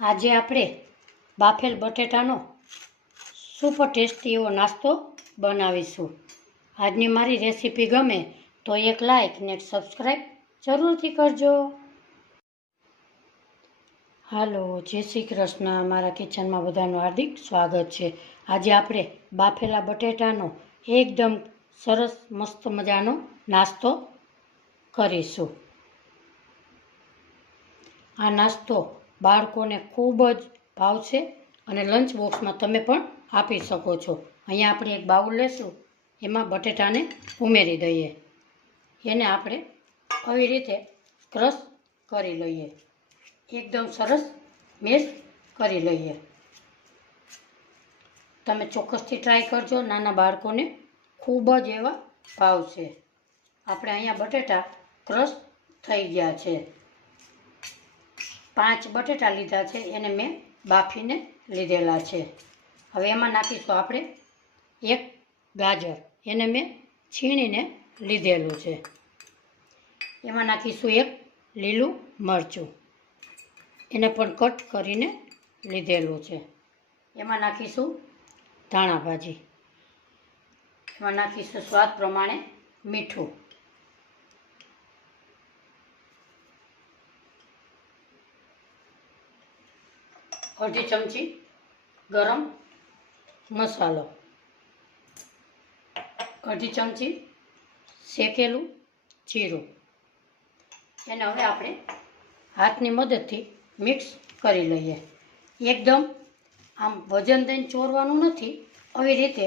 આજે આપણે બાફેલ બટેટાનો super tasty એવો નાસ્તો બનાવીશું। આજની મારી રેસીપી ગમે તો એક લાઈક ને એક સબસ્ક્રાઈબ જરૂરથી કરજો। હાલો, જય શ્રી કૃષ્ણ। મારા કિચનમાં બધાનું હાર્દિક સ્વાગત છે। આજે આપણે બાફેલા બટેટાનો એકદમ સરસ મસ્ત મજાનો નાસ્તો કરીશું। આ નાસ્તો બાળકોને ખૂબ જ ભાવશે અને લંચ બોક્સમાં તમે પણ આપી શકો છો। અહીંયા આપણે એક બાઉલ લેશું, એમાં બટેટાને ઉમેરી દઈએ, એને આપણે આવી રીતે ક્રશ કરી લઈએ, એકદમ સરસ મેશ કરી લઈએ। તમે ચોક્કસથી ટ્રાય કરજો, નાના બાળકોને ખૂબ જ એવા ભાવશે। આપણે અહીંયા બટેટા ક્રશ થઈ ગયા છે। 5 બટેટા લીધા છે, એને મેં બાફીને લીધેલા છે। હવે એમાં નાખીશું આપણે 1 ગાજર, એને મેં છીણીને લીધેલું છે। એમાં નાખીશું 1 લીલું મરચું, એને પણ કટ કરીને લીધેલું છે। એમાં નાખીશું ધાણા ભાજી, એમાં નાખીશું સ્વાદ પ્રમાણે મીઠું, અડધી ચમચી ગરમ મસાલો, અડધી ચમચી શેકેલું જીરું, એને હવે આપણે હાથની મદદથી મિક્સ કરી લઈએ। એકદમ આમ વજન દઈને ચોરવાનું નથી, આવી રીતે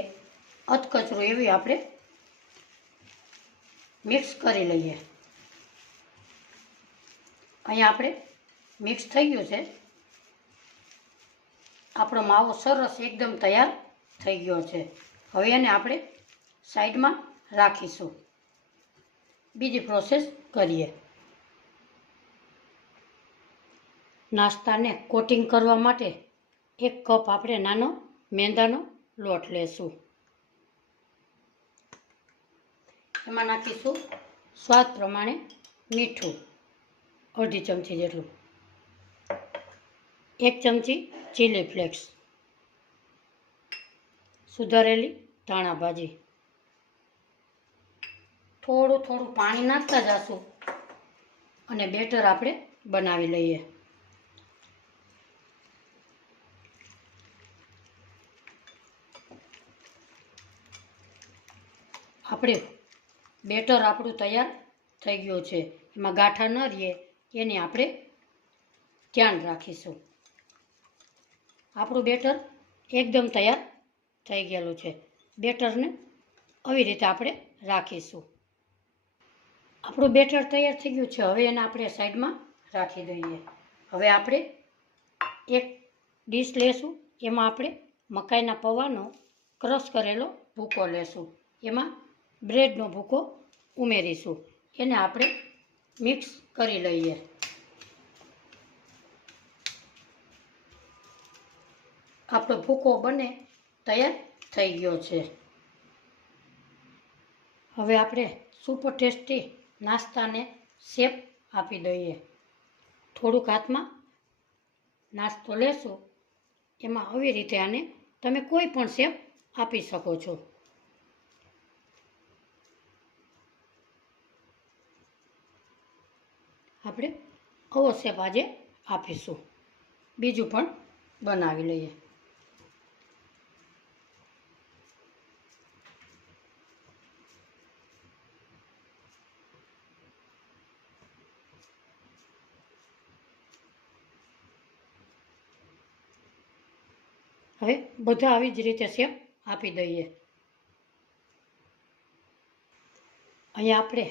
અધકચરું એવી આપણે મિક્સ કરી લઈએ। અહીંયા આપણે મિક્સ થઈ ગયું છે, આપણો માવો સરસ એકદમ તૈયાર થઈ ગયો છે। હવે એને આપણે સાઈડમાં રાખીશું, બીજી પ્રોસેસ કરીએ। નાસ્તાને કોટિંગ કરવા માટે 1 કપ આપણે નાનો મેંદાનો લોટ લેશું, એમાં નાખીશું સ્વાદ પ્રમાણે મીઠું, અડધી ચમચી જેટલું, 1 ચમચી ચીલી ફ્લેક્સ, સુધારેલી ધાણા ભાજી, થોડું થોડું પાણી નાખતા જશું અને બેટર આપણે બનાવી લઈએ। આપણે બેટર આપણું તૈયાર થઈ ગયું છે, એમાં ગાંઠા ન રહે એની આપણે ધ્યાન રાખીશું। આપણું બેટર એકદમ તૈયાર થઈ ગયેલું છે, બેટરને આવી રીતે આપણે રાખીશું। આપણું બેટર તૈયાર થઈ ગયું છે, હવે એને આપણે સાઈડમાં રાખી દઈએ। હવે આપણે એક ડીશ લેશું, એમાં આપણે મકાઈના પૌવાનો ક્રશ કરેલો ભૂકો લેશું, એમાં બ્રેડનો ભૂકો ઉમેરીશું, એને આપણે મિક્સ કરી લઈએ। આપણો ભૂકો બને તૈયાર થઈ ગયો છે। હવે આપણે સુપર ટેસ્ટી નાસ્તાને શેપ આપી દઈએ। થોડુંક હાથમાં નાસ્તો લેશું, એમાં આવી રીતે આને તમે કોઈ પણ શેપ આપી શકો છો। આપણે આવો શેપ આજે આપીશું, બીજું પણ બનાવી લઈએ। હવે બધા આવી જ રીતે શેપ આપી દઈએ। અહીંયા આપણે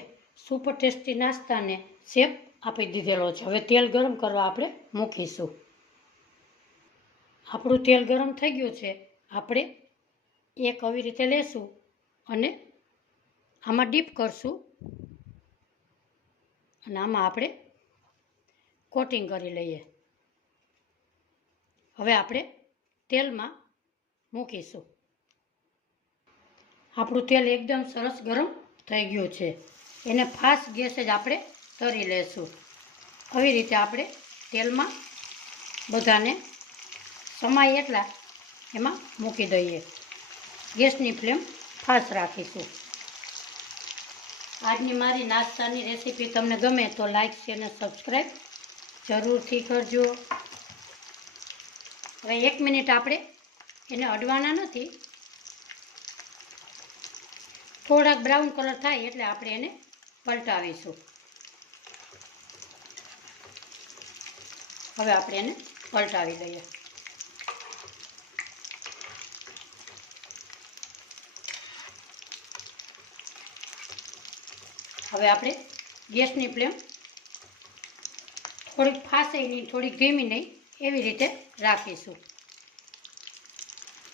સુપર ટેસ્ટી નાસ્તાને શેપ આપી દીધેલો છે। હવે તેલ ગરમ કરવા આપણે મૂકીશું। આપણું તેલ ગરમ થઈ ગયું છે, આપણે એક આવી રીતે લેશું અને આમાં ડીપ કરશું અને આમાં આપણે કોટિંગ કરી લઈએ। હવે આપણે તેલમાં મૂકીશું। આપણું તેલ એકદમ સરસ ગરમ થઈ ગયું છે, એને ફાસ્ટ ગેસે જ આપણે તળી લેશું। આવી રીતે આપણે તેલમાં બધાને સમાય એટલા એમાં મૂકી દઈએ. ગેસની ફ્લેમ ફાસ્ટ રાખીશું. આજની મારી નાસ્તાની રેસીપી તમને ગમે તો લાઈક શેર અને સબસ્ક્રાઈબ જરૂરથી કરજો. હવે 1 મિનિટ આપણે એને અડવાના નથી. થોડાક બ્રાઉન કલર થાય એટલે આપણે એને પલટાવીશું. હવે આપણે એને પલટાવી દઈએ. હવે આપણે ગેસની ફ્લેમ થોડીક ફાસે નહીં, થોડીક ધીમી નહીં, એવી રીતે રાખીશું.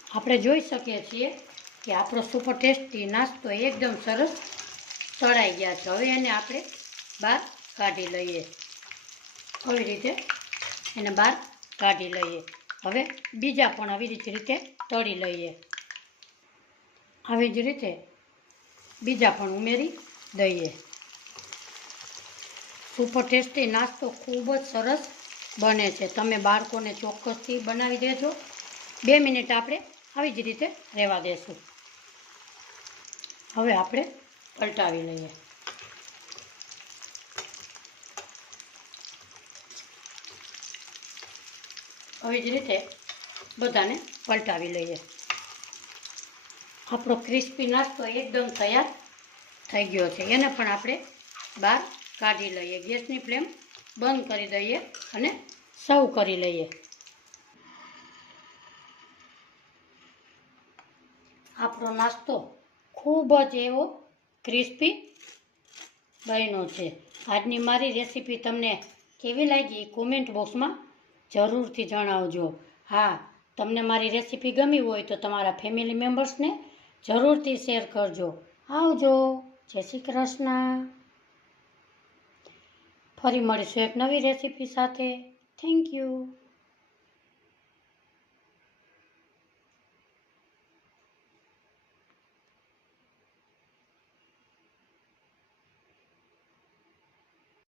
આપણે જોઈ શકીએ છીએ કે આપણો સુપર ટેસ્ટી નાસ્તો એકદમ સરસ તળાઈ ગયા છે. હવે એને આપણે બહાર કાઢી લઈએ. આવી રીતે એને બહાર કાઢી લઈએ. હવે બીજા પણ આવી રીતે તળી લઈએ. આવી જ રીતે બીજા પણ ઉમેરી દઈએ. સુપર ટેસ્ટી નાસ્તો ખૂબ જ સરસ બને છે. તમે બાળકોને ચોક્કસથી બનાવી દેજો. 2 મિનિટ આપણે આવી જ રીતે રહેવા દેશું. હવે આપણે પલટાવી લઈએ. આવી જ રીતે બધાને પલટાવી લઈએ. આપણો ક્રિસ્પી નાસ્તો એકદમ તૈયાર થઈ ગયો છે. એને પણ આપણે બહાર કાઢી લઈએ. ગેસની ફ્લેમ બંધ કરી દઈએ અને સર્વ કરી લઈએ. આપણો નાસ્તો ખૂબ જ એવો ક્રિસ્પી બન્યો છે. આજની મારી રેસીપી તમને કેવી લાગી કોમેન્ટ બોક્સમાં જરૂરથી જણાવજો. હા, તમને મારી રેસીપી ગમી હોય તો તમારા ફેમિલી મેમ્બર્સને જરૂરથી શેર કરજો. આવજો. જય શ્રી કૃષ્ણ. ફરી મળીશું એક નવી રેસીપી સાથે. Thank you.